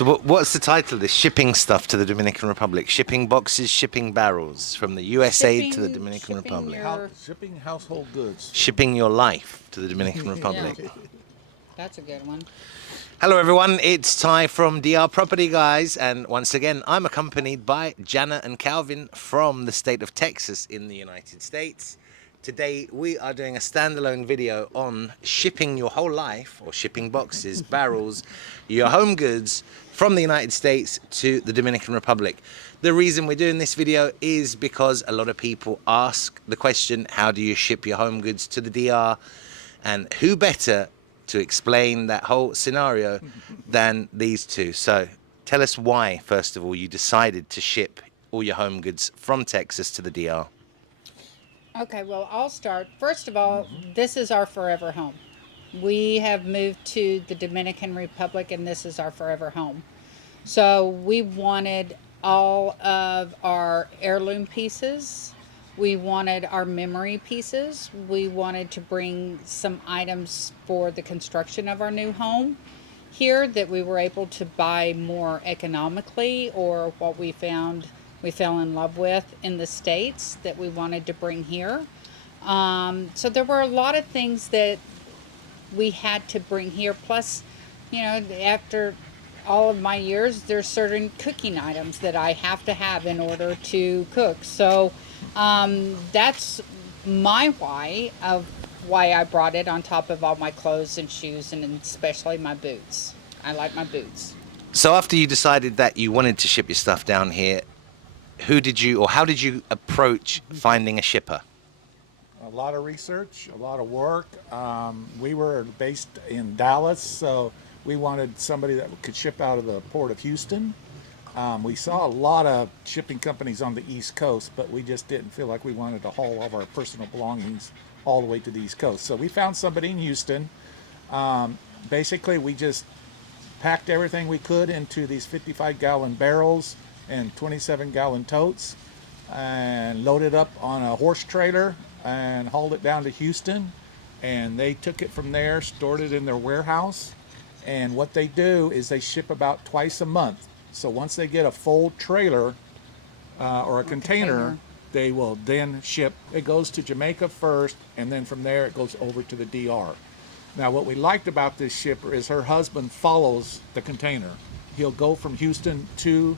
So what's the title of this? Shipping stuff to the Dominican Republic. Shipping boxes, shipping barrels from the USA to the Dominican Republic. Shipping household goods. Shipping your life to the Dominican Republic. Yeah. That's a good one. Hello everyone, it's Ty from DR Property Guys, and once again I'm accompanied by Jana and Calvin from the state of Texas in the United States. Today we are doing a standalone video on shipping your whole life, or shipping boxes, barrels, your home goods from the United States to the Dominican Republic. The reason we're doing this video is because a lot of people ask the question, how do you ship your home goods to the DR? And who better to explain that whole scenario than these two. So tell us why, first of all, you decided to ship all your home goods from Texas to the DR. Okay, well, I'll start. First of all, this is our forever home. We have moved to the Dominican Republic, and this is our forever home. So we wanted all of our heirloom pieces. We wanted our memory pieces. We wanted to bring some items for the construction of our new home here that we were able to buy more economically, or what we found we fell in love with in the States that we wanted to bring here. So there were a lot of things that we had to bring here. Plus, you know, after all of my years, there's certain cooking items that I have to have in order to cook. So that's my why of why I brought it on top of all my clothes and shoes, and especially my boots. I like my boots. So after you decided that you wanted to ship your stuff down here, how did you approach finding a shipper? A lot of research, a lot of work. We were based in Dallas, so we wanted somebody that could ship out of the port of Houston. We saw a lot of shipping companies on the East Coast, but we just didn't feel like we wanted to haul all of our personal belongings all the way to the East Coast. So we found somebody in Houston. Basically, we just packed everything we could into these 55-gallon barrels and 27-gallon totes and loaded up on a horse trailer and hauled it down to Houston. And they took it from there, stored it in their warehouse. And what they do is they ship about twice a month. So once they get a full trailer or a container, they will then ship. It goes to Jamaica first, and then from there it goes over to the DR. Now what we liked about this shipper is her husband follows the container. He'll go from Houston to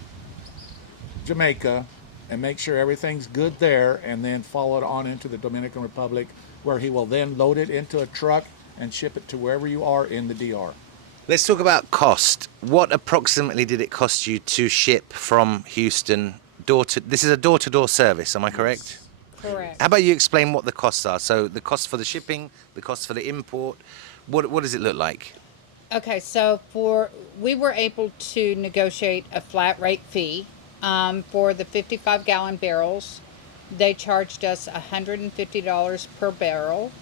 Jamaica and make sure everything's good there, and then follow it on into the Dominican Republic, where he will then load it into a truck and ship it to wherever you are in the DR. Let's talk about cost. What approximately did it cost you to ship from Houston this is a door-to-door service, am I correct? Correct. How about you explain what the costs are? So the cost for the shipping, the cost for the import, what does it look like? Okay, so we were able to negotiate a flat rate fee for the 55-gallon barrels. They charged us $150 per barrel.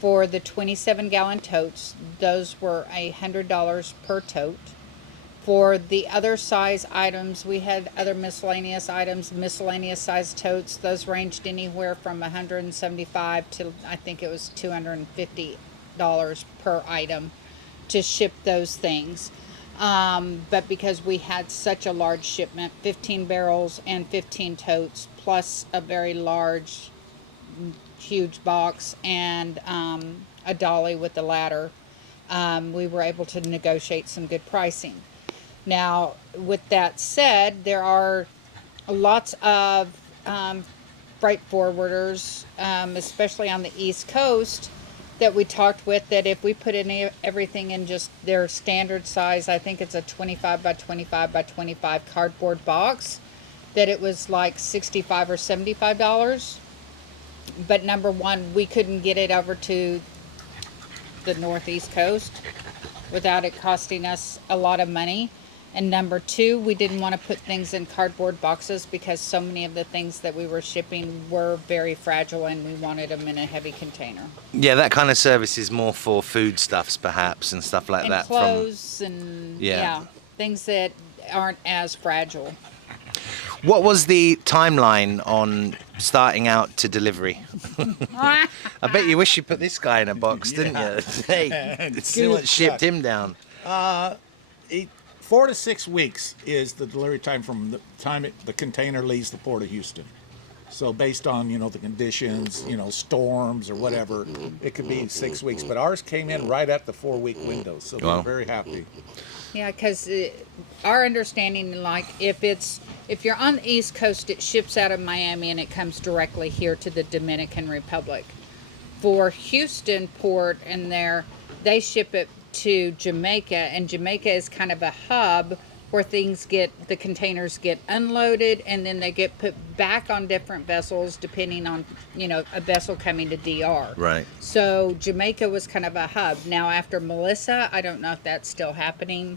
For the 27-gallon totes, those were $100 per tote. For the other size items, we had other miscellaneous items, miscellaneous size totes. Those ranged anywhere from $175 to, I think it was $250 per item to ship those things. But because we had such a large shipment, 15 barrels and 15 totes, plus a very large huge box and a dolly with a ladder, we were able to negotiate some good pricing. Now, with that said, there are lots of freight forwarders, especially on the East Coast, that we talked with, that if we put everything in just their standard size, I think it's a 25 by 25 by 25 cardboard box, that it was like $65 or $75. But number one, we couldn't get it over to the Northeast Coast without it costing us a lot of money. And number two, we didn't want to put things in cardboard boxes because so many of the things that we were shipping were very fragile, and we wanted them in a heavy container. Yeah, that kind of service is more for foodstuffs perhaps and stuff like and that. Clothes and things that aren't as fragile. What was the timeline on starting out to delivery? I bet you wish you put this guy in a box, didn't you? Hey, still shipped him down. 4 to 6 weeks is the delivery time from the time the container leaves the port of Houston. So based on, the conditions, storms or whatever, it could be 6 weeks. But ours came in right at the 4-week window, so we Wow. were very happy. Yeah, because our understanding, like if you're on the East Coast, it ships out of Miami and it comes directly here to the Dominican Republic. For Houston port and they ship it to Jamaica, and Jamaica is kind of a hub where the containers get unloaded and then they get put back on different vessels depending on, a vessel coming to DR. Right. So Jamaica was kind of a hub. Now after Melissa, I don't know if that's still happening.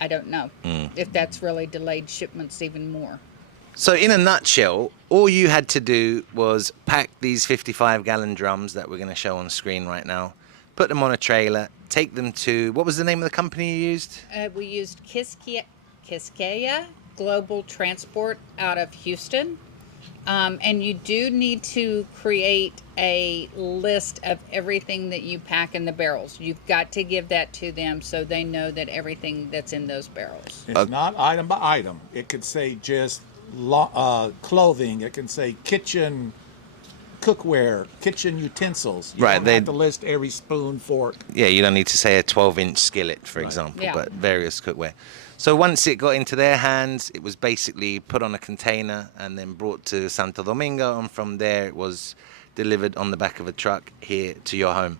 I don't know if that's really delayed shipments even more. So in a nutshell, all you had to do was pack these 55-gallon drums that we're going to show on screen right now, put them on a trailer, take them to, what was the name of the company you used? We used Quisqueya Global Transport out of Houston. And you do need to create a list of everything that you pack in the barrels. You've got to give that to them so they know that everything that's in those barrels. It's not item by item. It could say just clothing. It can say kitchen cookware, kitchen utensils. You don't have to list every spoon, fork. Yeah, you don't need to say a 12-inch skillet, for example, Yeah. but various cookware. So once it got into their hands, it was basically put on a container and then brought to Santo Domingo, and from there it was delivered on the back of a truck here to your home.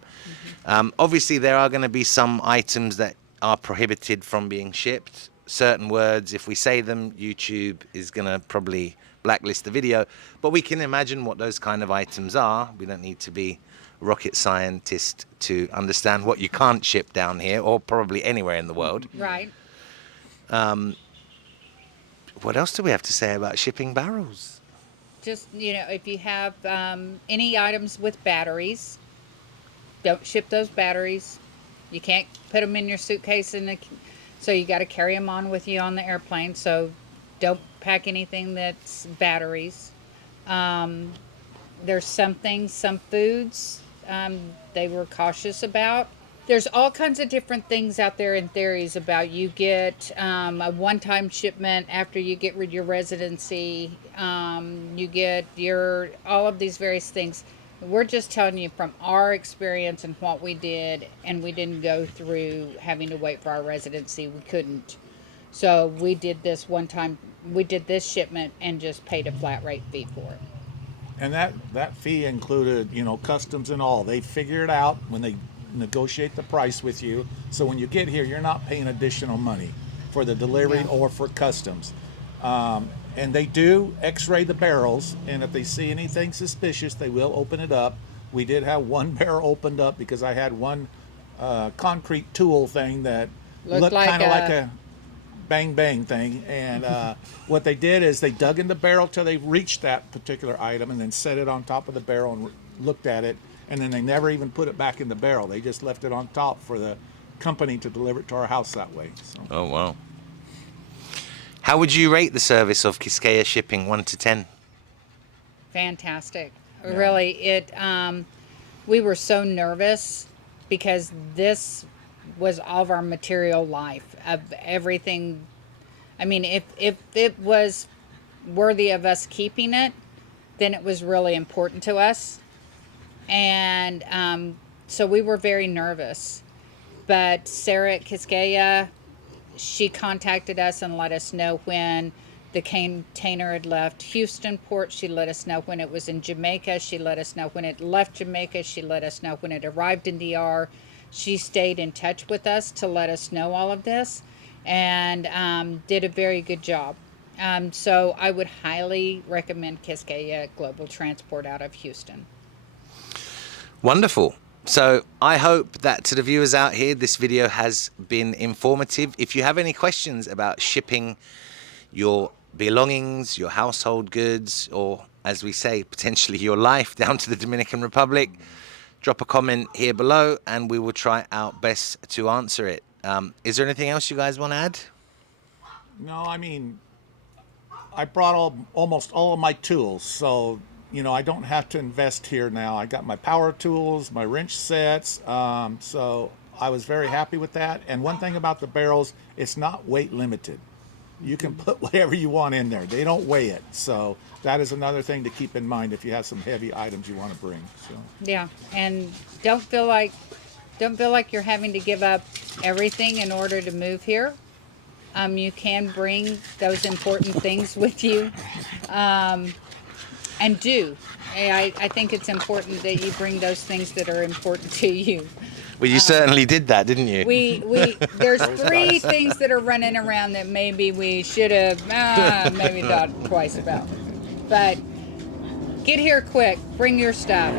Obviously, there are going to be some items that are prohibited from being shipped. Certain words, if we say them, YouTube is going to probably blacklist the video, but we can imagine what those kind of items are. We don't need to be rocket scientist to understand what you can't ship down here or probably anywhere in the world. Right. What else do we have to say about shipping barrels? Just, if you have any items with batteries, don't ship those batteries. You can't put them in your suitcase, so you got to carry them on with you on the airplane. So don't pack anything that's batteries. There's some foods they were cautious about. There's all kinds of different things out there in theories about you get a one-time shipment after you get your residency. You get all of these various things. We're just telling you from our experience and what we did, and we didn't go through having to wait for our residency. We couldn't. So we did this one time. We did this shipment and just paid a flat rate fee for it. And that fee included, customs and all. They figure it out when they negotiate the price with you. So when you get here, you're not paying additional money for the delivery or for customs. And they do x-ray the barrels, and if they see anything suspicious, they will open it up. We did have one barrel opened up because I had one concrete tool thing that looked kind of like a bang bang thing, and what they did is they dug in the barrel till they reached that particular item and then set it on top of the barrel and looked at it, and then they never even put it back in the barrel. They just left it on top for the company to deliver it to our house that way. So. Oh, wow. How would you rate the service of Quisqueya Shipping, 1 to 10? Fantastic. Yeah. Really, we were so nervous because this was all of our material life, of everything. I mean, if it was worthy of us keeping it, then it was really important to us. And so we were very nervous. But Sarah at Quisqueya, she contacted us and let us know when the container had left Houston port. She let us know when it was in Jamaica. She let us know when it left Jamaica. She let us know when it arrived in DR. She stayed in touch with us to let us know all of this, and did a very good job. So I would highly recommend Quisqueya Global Transport out of Houston. Wonderful. So I hope that to the viewers out here, this video has been informative. If you have any questions about shipping your belongings, your household goods, or as we say, potentially your life down to the Dominican Republic, drop a comment here below and we will try our best to answer it. Is there anything else you guys want to add? No, I mean, I brought almost all of my tools, so I don't have to invest here now. I got my power tools, my wrench sets, so I was very happy with that. And one thing about the barrels, it's not weight limited. You can put whatever you want in there. They don't weigh it. So that is another thing to keep in mind if you have some heavy items you want to bring. So Yeah, and don't feel like you're having to give up everything in order to move here. You can bring those important things with you, and do. I think it's important that you bring those things that are important to you. Well, you certainly did that, didn't you? We there's three things that are running around that maybe we should have maybe thought twice about. But get here quick. Bring your stuff.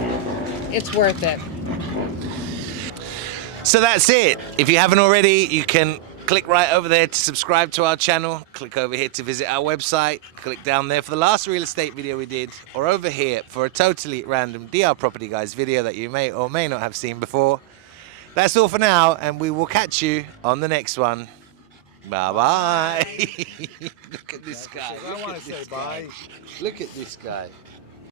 It's worth it. So that's it. If you haven't already, you can click right over there to subscribe to our channel. Click over here to visit our website. Click down there for the last real estate video we did, or over here for a totally random DR Property Guys video that you may or may not have seen before. That's all for now, and we will catch you on the next one. Bye-bye. Look at this guy. I want to say bye. Look at this guy.